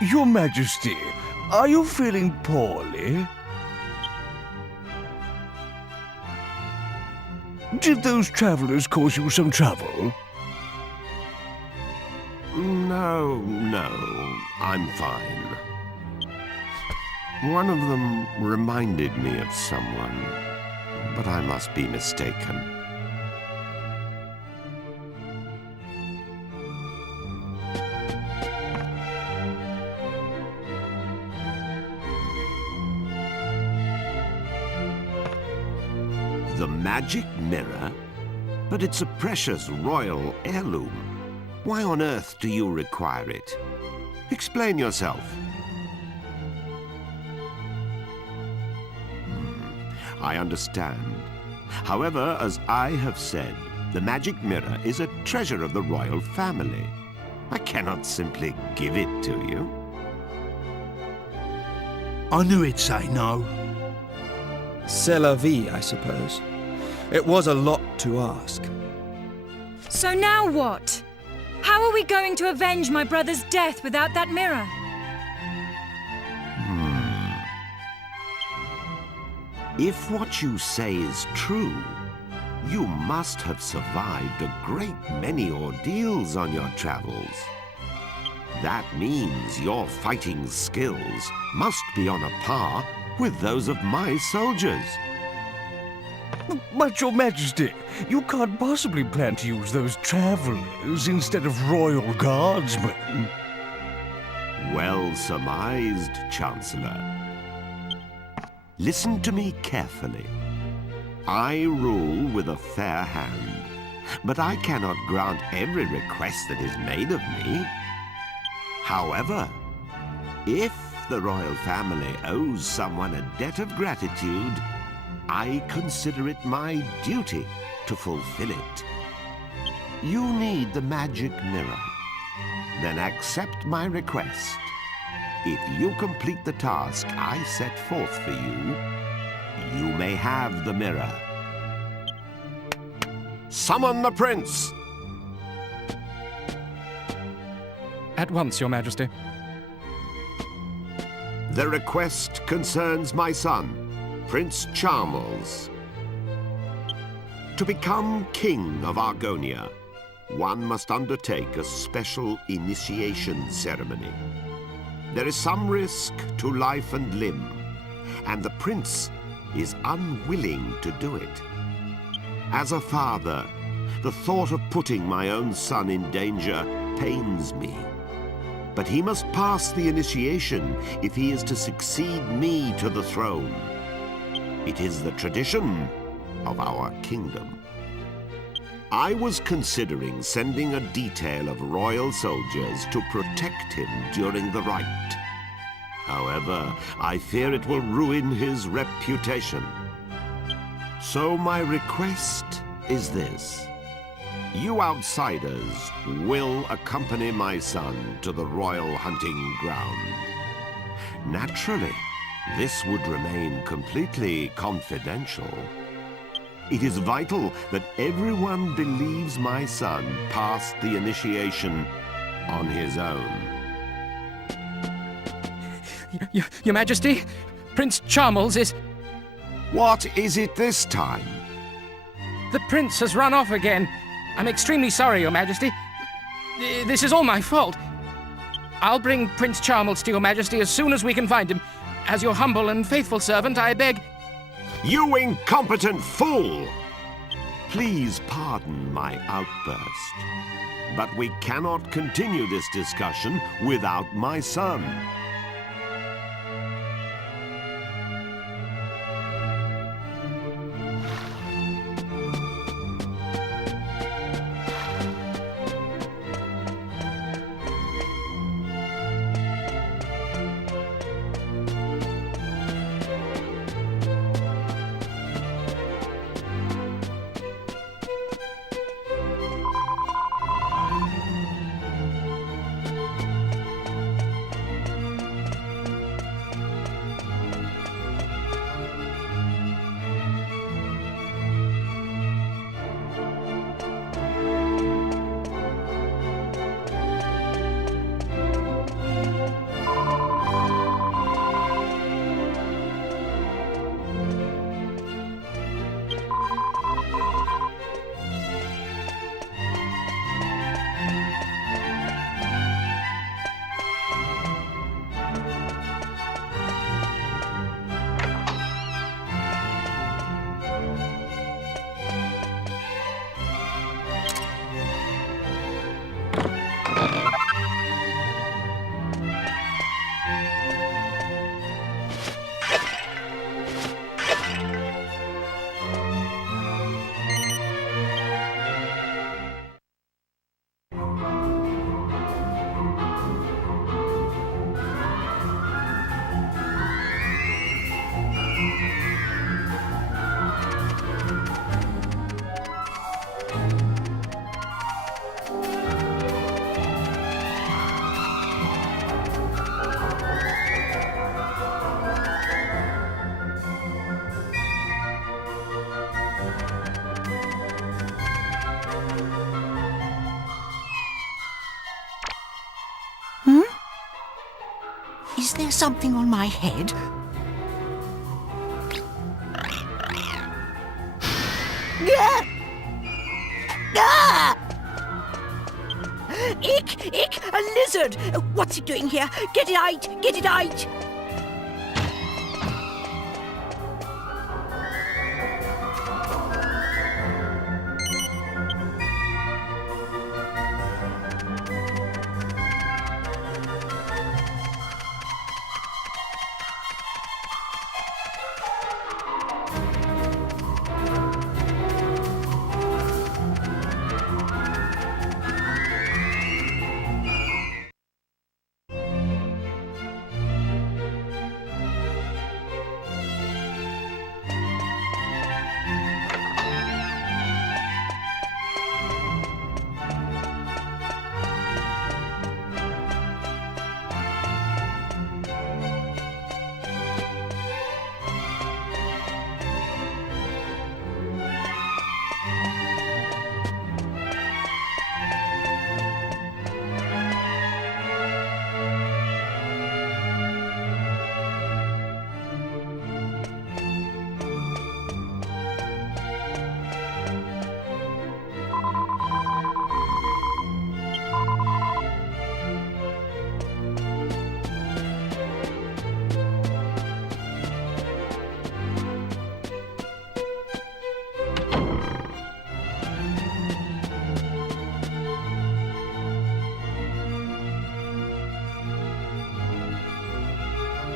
Your Majesty, are you feeling poorly? Did those travelers cause you some trouble? No, I'm fine. One of them reminded me of someone, but I must be mistaken. The magic mirror? But it's a precious royal heirloom. Why on earth do you require it? Explain yourself. I understand. However, as I have said, the magic mirror is a treasure of the royal family. I cannot simply give it to you. I knew he'd say no. C'est la vie, I suppose. It was a lot to ask. So now what? How are we going to avenge my brother's death without that mirror? If what you say is true, you must have survived a great many ordeals on your travels. That means your fighting skills must be on a par with those of my soldiers. But, Your Majesty, you can't possibly plan to use those travelers instead of royal guardsmen. Well surmised, Chancellor. Listen to me carefully. I rule with a fair hand, but I cannot grant every request that is made of me. However, if the royal family owes someone a debt of gratitude, I consider it my duty to fulfill it. You need the magic mirror. Then accept my request. If you complete the task I set forth for you, you may have the mirror. Summon the prince! At once, Your Majesty. The request concerns my son, Prince Charles. To become King of Argonia, one must undertake a special initiation ceremony. There is some risk to life and limb, and the prince is unwilling to do it. As a father, the thought of putting my own son in danger pains me. But he must pass the initiation if he is to succeed me to the throne. It is the tradition of our kingdom. I was considering sending a detail of royal soldiers to protect him during the rite. However, I fear it will ruin his reputation. So my request is this. You outsiders will accompany my son to the royal hunting ground. Naturally, this would remain completely confidential. It is vital that everyone believes my son passed the initiation on his own. Your Majesty, Prince Charles is... What is it this time? The prince has run off again. I'm extremely sorry, Your Majesty. This is all my fault. I'll bring Prince Charles to Your Majesty as soon as we can find him. As your humble and faithful servant, I beg... You incompetent fool! Please pardon my outburst, but we cannot continue this discussion without my son. Is there something on my head? Ah! Ah! Ick! A lizard! What's it doing here? Get it out! Get it out!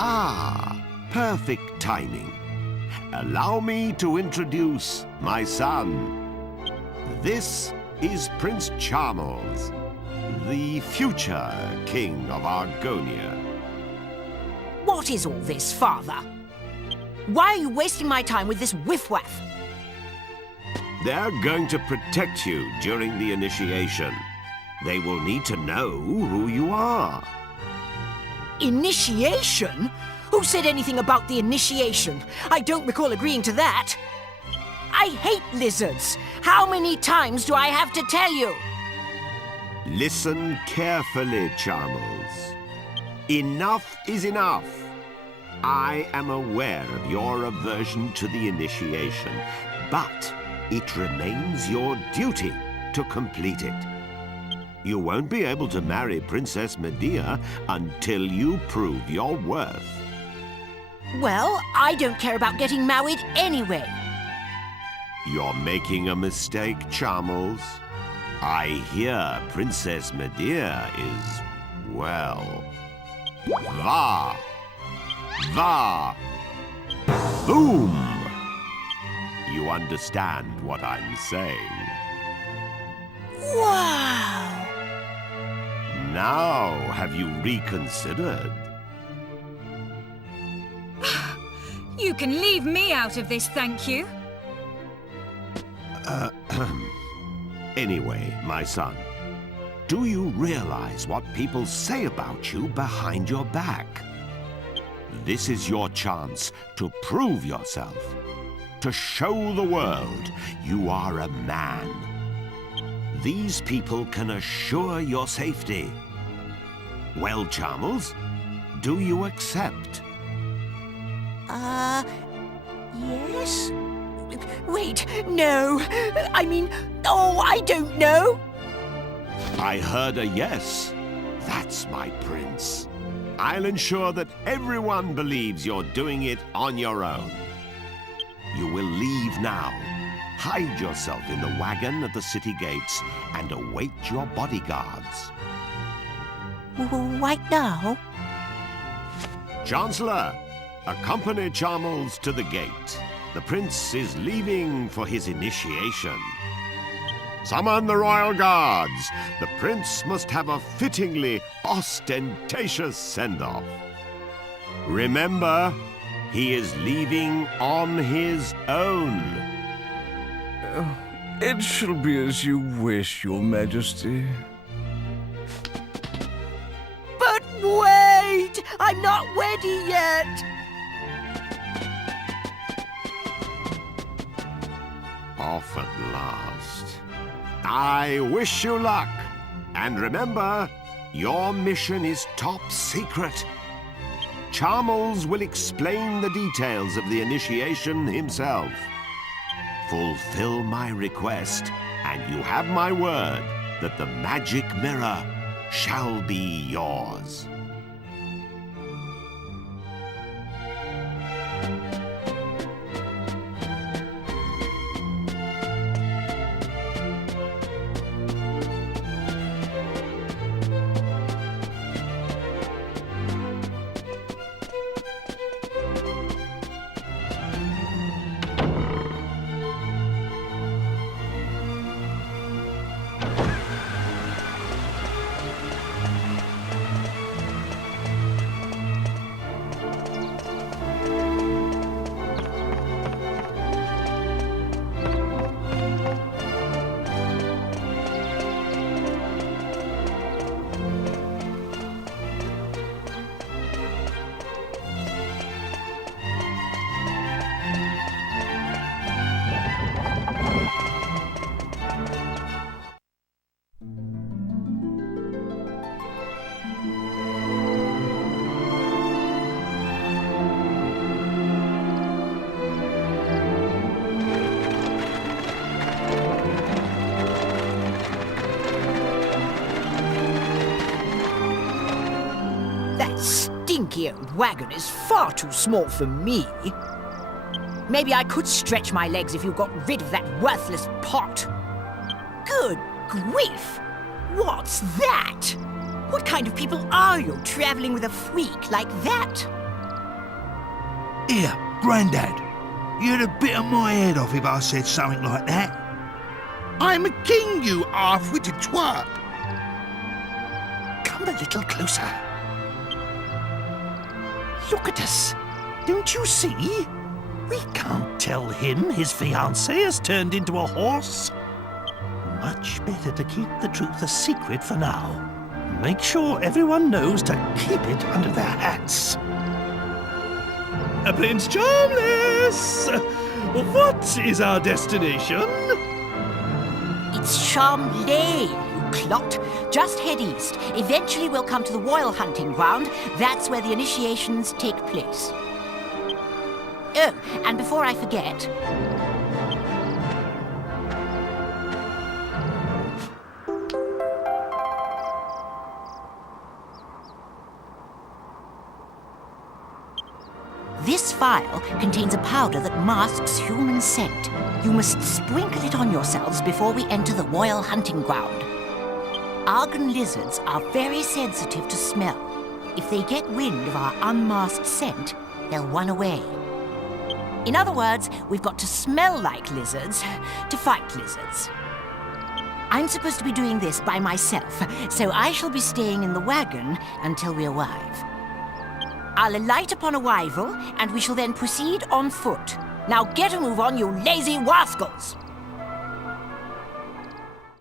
Ah, perfect timing. Allow me to introduce my son. This is Prince Charmles, the future King of Argonia. What is all this, Father? Why are you wasting my time with this whiff-waff? They're going to protect you during the initiation. They will need to know who you are. Initiation? Who said anything about the initiation? I don't recall agreeing to that. I hate lizards. How many times do I have to tell you? Listen carefully, Charmles. Enough is enough. I am aware of your aversion to the initiation, but it remains your duty to complete it. You won't be able to marry Princess Medea until you prove your worth. Well, I don't care about getting married anyway. You're making a mistake, Charmles. I hear Princess Medea is, well, boom! You understand what I'm saying. Wow! Now, have you reconsidered? You can leave me out of this, thank you. Anyway, my son, do you realize what people say about you behind your back? This is your chance to prove yourself, to show the world you are a man. These people can assure your safety. Well, Charmles, do you accept? Yes? Wait, no. I mean, oh, I don't know. I heard a yes. That's my prince. I'll ensure that everyone believes you're doing it on your own. You will leave now. Hide yourself in the wagon at the city gates and await your bodyguards. Right now? Chancellor, accompany Charmles to the gate. The prince is leaving for his initiation. Summon the royal guards. The prince must have a fittingly ostentatious send-off. Remember, he is leaving on his own. It shall be as you wish, Your Majesty. But wait! I'm not ready yet! Off at last. I wish you luck. And remember, your mission is top secret. Charmles will explain the details of the initiation himself. Fulfill my request, and you have my word that the magic mirror shall be yours. Stinky old wagon is far too small for me. Maybe I could stretch my legs if you got rid of that worthless pot. Good grief! What's that? What kind of people are you traveling with a freak like that? Here, Grandad. You'd have bitten my head off if I said something like that. I'm a king, you half-witted twat. Come a little closer. Look at us. Don't you see? We can't tell him his fiancée has turned into a horse. Much better to keep the truth a secret for now. Make sure everyone knows to keep it under their hats. Prince Charmless! What is our destination? It's Charmley, you clot. Just head east. Eventually we'll come to the royal hunting ground. That's where the initiations take place. Oh, and before I forget... This vial contains a powder that masks human scent. You must sprinkle it on yourselves before we enter the royal hunting ground. Argon lizards are very sensitive to smell. If they get wind of our unmasked scent, they'll run away. In other words, we've got to smell like lizards to fight lizards. I'm supposed to be doing this by myself, so I shall be staying in the wagon until we arrive. I'll alight upon arrival, and we shall then proceed on foot. Now get a move on, you lazy rascals!